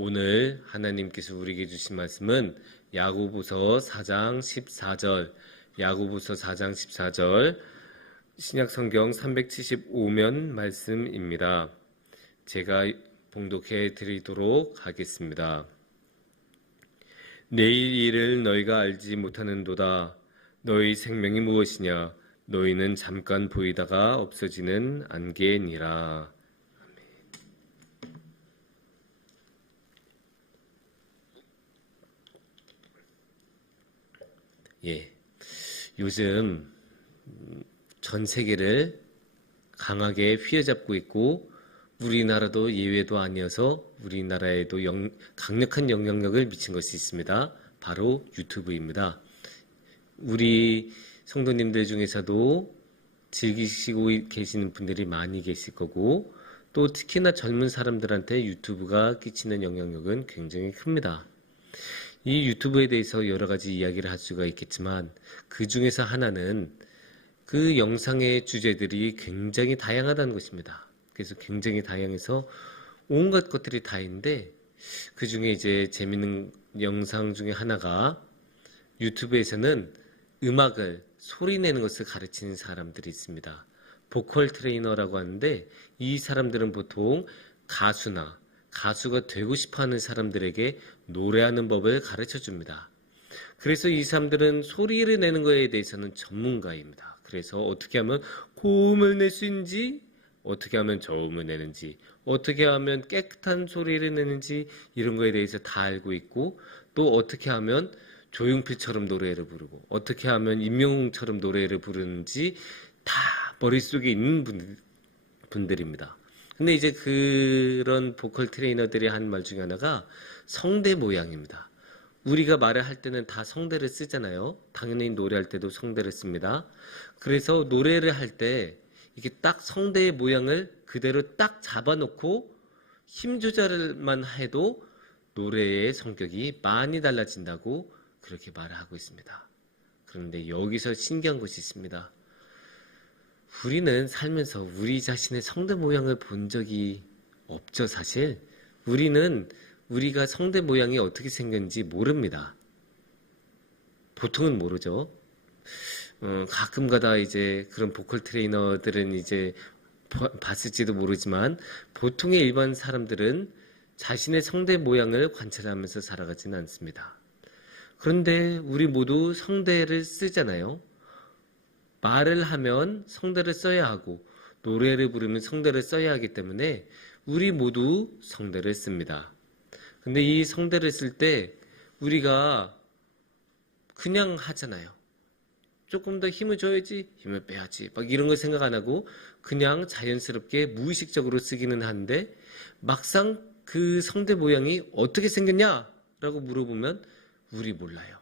오늘 하나님께서 우리에게 주신 말씀은 야고보서 4장 14절, 야고보서 4장 14절, 신약성경 375면 말씀입니다. 제가 봉독해 드리도록 하겠습니다. 내일 일을 너희가 알지 못하는도다. 너희 생명이 무엇이냐? 너희는 잠깐 보이다가 없어지는 안개니라. 요즘 전 세계를 강하게 휘어잡고 있고 우리나라도 예외도 아니어서 우리나라에도 강력한 영향력을 미친 것이 있습니다. 바로 유튜브입니다. 우리 성도님들 중에서도 즐기시고 계시는 분들이 많이 계실 거고 또 특히나 젊은 사람들한테 유튜브가 끼치는 영향력은 굉장히 큽니다. 이 유튜브에 대해서 여러 가지 이야기를 할 수가 있겠지만 그 중에서 하나는 그 영상의 주제들이 굉장히 다양하다는 것입니다. 그래서 굉장히 다양해서 온갖 것들이 다 있는데 그 중에 이제 재밌는 영상 중에 하나가 유튜브에서는 음악을 소리 내는 것을 가르치는 사람들이 있습니다. 보컬 트레이너라고 하는데 이 사람들은 보통 가수가 되고 싶어하는 사람들에게 노래하는 법을 가르쳐 줍니다. 그래서 이 사람들은 소리를 내는 것에 대해서는 전문가입니다. 그래서 어떻게 하면 고음을 낼 수 있는지, 어떻게 하면 저음을 내는지, 어떻게 하면 깨끗한 소리를 내는지 이런 거에 대해서 다 알고 있고 또 어떻게 하면 조용필처럼 노래를 부르고 어떻게 하면 임영웅처럼 노래를 부르는지 다 머릿속에 있는 분들입니다. 근데 이제 그런 보컬 트레이너들이 한 말 중에 하나가 성대 모양입니다. 우리가 말을 할 때는 다 성대를 쓰잖아요. 당연히 노래할 때도 성대를 씁니다. 그래서 노래를 할 때 이게 딱 성대의 모양을 그대로 딱 잡아놓고 힘 조절만 해도 노래의 성격이 많이 달라진다고 그렇게 말을 하고 있습니다. 그런데 여기서 신기한 것이 있습니다. 우리는 살면서 우리 자신의 성대 모양을 본 적이 없죠, 사실. 우리가 성대 모양이 어떻게 생겼는지 모릅니다. 보통은 모르죠. 가끔가다 이제 그런 보컬 트레이너들은 이제 봤을지도 모르지만 보통의 일반 사람들은 자신의 성대 모양을 관찰하면서 살아가지는 않습니다. 그런데 우리 모두 성대를 쓰잖아요. 말을 하면 성대를 써야 하고 노래를 부르면 성대를 써야 하기 때문에 우리 모두 성대를 씁니다. 근데 이 성대를 쓸 때 우리가 그냥 하잖아요. 조금 더 힘을 줘야지, 힘을 빼야지 막 이런 걸 생각 안 하고 그냥 자연스럽게 무의식적으로 쓰기는 하는데 막상 그 성대 모양이 어떻게 생겼냐라고 물어보면 우리 몰라요.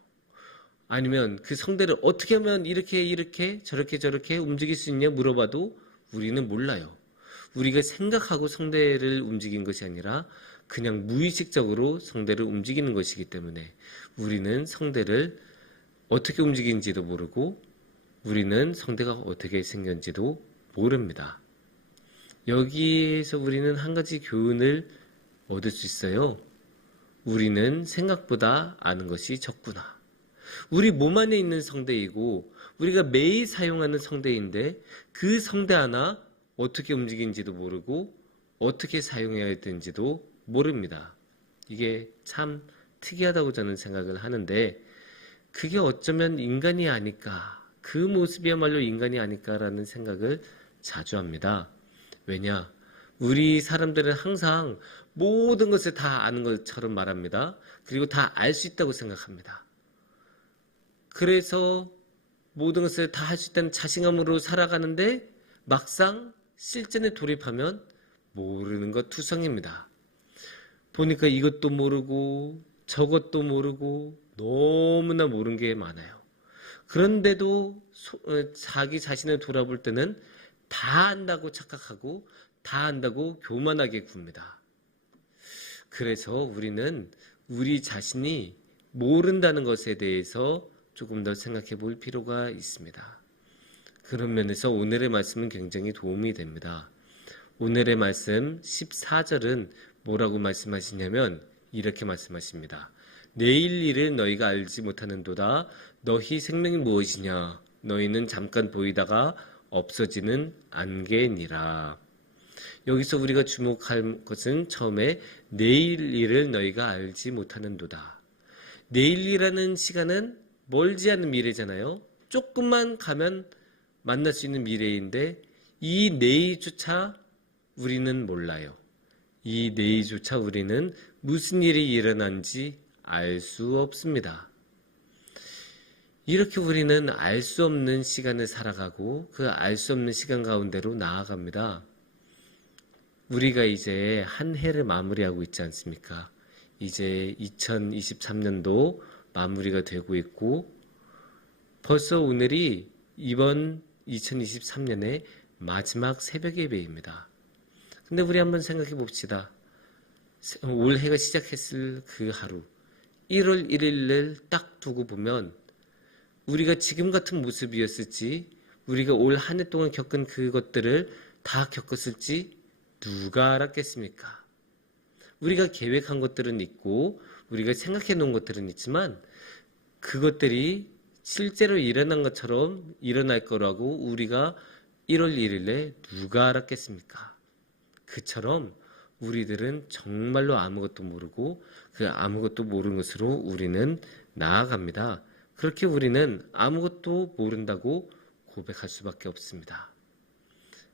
아니면 그 성대를 어떻게 하면 이렇게 저렇게 움직일 수 있냐 물어봐도 우리는 몰라요. 우리가 생각하고 성대를 움직인 것이 아니라 그냥 무의식적으로 성대를 움직이는 것이기 때문에 우리는 성대를 어떻게 움직이는지도 모르고 우리는 성대가 어떻게 생겼는지도 모릅니다. 여기에서 우리는 한 가지 교훈을 얻을 수 있어요. 우리는 생각보다 아는 것이 적구나. 우리 몸 안에 있는 성대이고 우리가 매일 사용하는 성대인데 그 성대 하나 어떻게 움직이는지도 모르고 어떻게 사용해야 되는지도 모릅니다. 이게 참 특이하다고 저는 생각을 하는데 그게 어쩌면 인간이 아닐까, 그 모습이야말로 인간이 아닐까라는 생각을 자주 합니다. 왜냐? 우리 사람들은 항상 모든 것을 다 아는 것처럼 말합니다. 그리고 다 알 수 있다고 생각합니다. 그래서 모든 것을 다 할 수 있다는 자신감으로 살아가는데 막상 실전에 돌입하면 모르는 것 투성입니다. 보니까 이것도 모르고 저것도 모르고 너무나 모르는 게 많아요. 그런데도 자기 자신을 돌아볼 때는 다 안다고 착각하고 다 안다고 교만하게 굽니다. 그래서 우리는 우리 자신이 모른다는 것에 대해서 조금 더 생각해 볼 필요가 있습니다. 그런 면에서 오늘의 말씀은 굉장히 도움이 됩니다. 오늘의 말씀 14절은 뭐라고 말씀하시냐면 이렇게 말씀하십니다. 내일 일을 너희가 알지 못하는도다. 너희 생명이 무엇이냐? 너희는 잠깐 보이다가 없어지는 안개니라. 여기서 우리가 주목할 것은 처음에 내일 일을 너희가 알지 못하는도다. 내일이라는 시간은 멀지 않은 미래잖아요. 조금만 가면 만날 수 있는 미래인데 이 내일조차 우리는 몰라요. 이 내일조차 우리는 무슨 일이 일어난지 알 수 없습니다. 이렇게 우리는 알 수 없는 시간을 살아가고 그 알 수 없는 시간 가운데로 나아갑니다. 우리가 이제 한 해를 마무리하고 있지 않습니까? 이제 2023년도 마무리가 되고 있고 벌써 오늘이 이번 2023년의 마지막 새벽 예배입니다. 근데 우리 한번 생각해 봅시다. 올해가 시작했을 그 하루 1월 1일을 딱 두고 보면 우리가 지금 같은 모습이었을지 우리가 올 한 해 동안 겪은 그것들을 다 겪었을지 누가 알았겠습니까? 우리가 계획한 것들은 있고 우리가 생각해 놓은 것들은 있지만 그것들이 실제로 일어난 것처럼 일어날 거라고 우리가 1월 1일에 누가 알았겠습니까? 그처럼 우리들은 정말로 아무것도 모르고 그 아무것도 모르는 것으로 우리는 나아갑니다. 그렇게 우리는 아무것도 모른다고 고백할 수밖에 없습니다.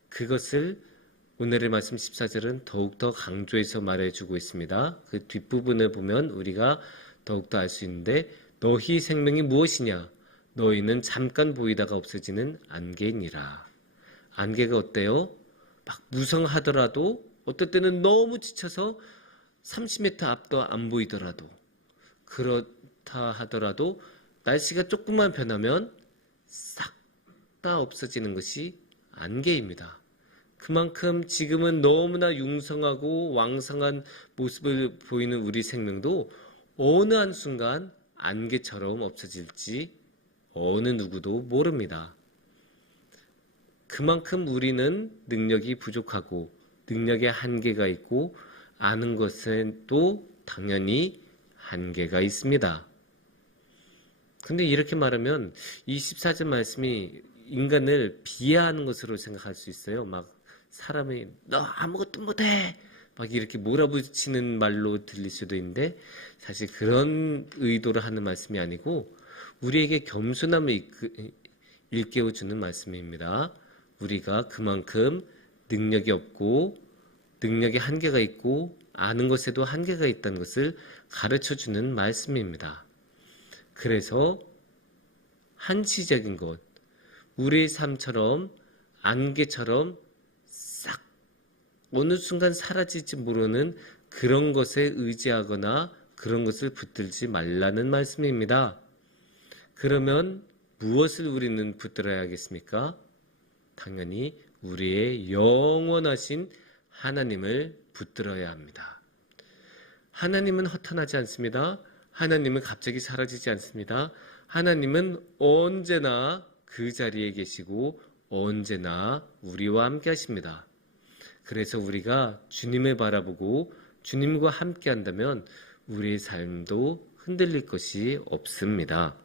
그것을 오늘의 말씀 14절은 더욱더 강조해서 말해주고 있습니다. 그 뒷부분을 보면 우리가 더욱더 알 수 있는데 너희 생명이 무엇이냐? 너희는 잠깐 보이다가 없어지는 안개니라. 안개가 어때요? 막 무성하더라도 어떨 때는 너무 지쳐서 30m 앞도 안 보이더라도 그렇다 하더라도 날씨가 조금만 변하면 싹 다 없어지는 것이 안개입니다. 그만큼 지금은 너무나 융성하고 왕성한 모습을 보이는 우리 생명도 어느 한순간 안개처럼 없어질지 어느 누구도 모릅니다. 그만큼 우리는 능력이 부족하고 능력에 한계가 있고 아는 것에도 당연히 한계가 있습니다. 근데 이렇게 말하면 이 14절 말씀이 인간을 비하하는 것으로 생각할 수 있어요. 막 사람이 너 아무것도 못해 막 이렇게 몰아붙이는 말로 들릴 수도 있는데 사실 그런 의도를 하는 말씀이 아니고 우리에게 겸손함을 일깨워주는 말씀입니다. 우리가 그만큼 능력이 없고 능력에 한계가 있고 아는 것에도 한계가 있다는 것을 가르쳐주는 말씀입니다. 그래서 한시적인 것, 우리의 삶처럼 안개처럼 싹 어느 순간 사라질지 모르는 그런 것에 의지하거나 그런 것을 붙들지 말라는 말씀입니다. 그러면 무엇을 우리는 붙들어야 하겠습니까? 당연히 우리의 영원하신 하나님을 붙들어야 합니다. 하나님은 허탄하지 않습니다. 하나님은 갑자기 사라지지 않습니다. 하나님은 언제나 그 자리에 계시고 언제나 우리와 함께 하십니다. 그래서 우리가 주님을 바라보고 주님과 함께 한다면 우리의 삶도 흔들릴 것이 없습니다.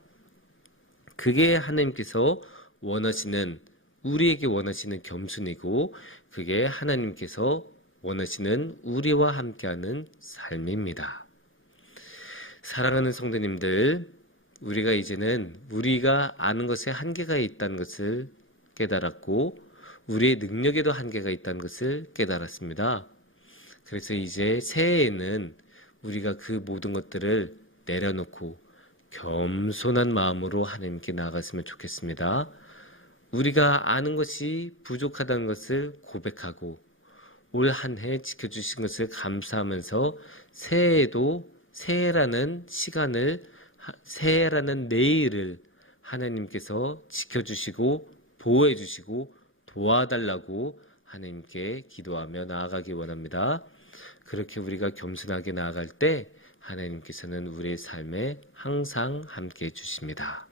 그게 하나님께서 원하시는 우리에게 원하시는 겸손이고 그게 하나님께서 원하시는 우리와 함께하는 삶입니다. 사랑하는 성도님들, 우리가 이제는 우리가 아는 것에 한계가 있다는 것을 깨달았고 우리의 능력에도 한계가 있다는 것을 깨달았습니다. 그래서 이제 새해에는 우리가 그 모든 것들을 내려놓고 겸손한 마음으로 하나님께 나아갔으면 좋겠습니다. 우리가 아는 것이 부족하다는 것을 고백하고 올 한 해 지켜주신 것을 감사하면서 새해에도 새해라는 시간을 새해라는 내일을 하나님께서 지켜주시고 보호해주시고 도와달라고 하나님께 기도하며 나아가기 원합니다. 그렇게 우리가 겸손하게 나아갈 때 하나님께서는 우리의 삶에 항상 함께 해주십니다.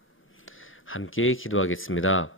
함께 기도하겠습니다.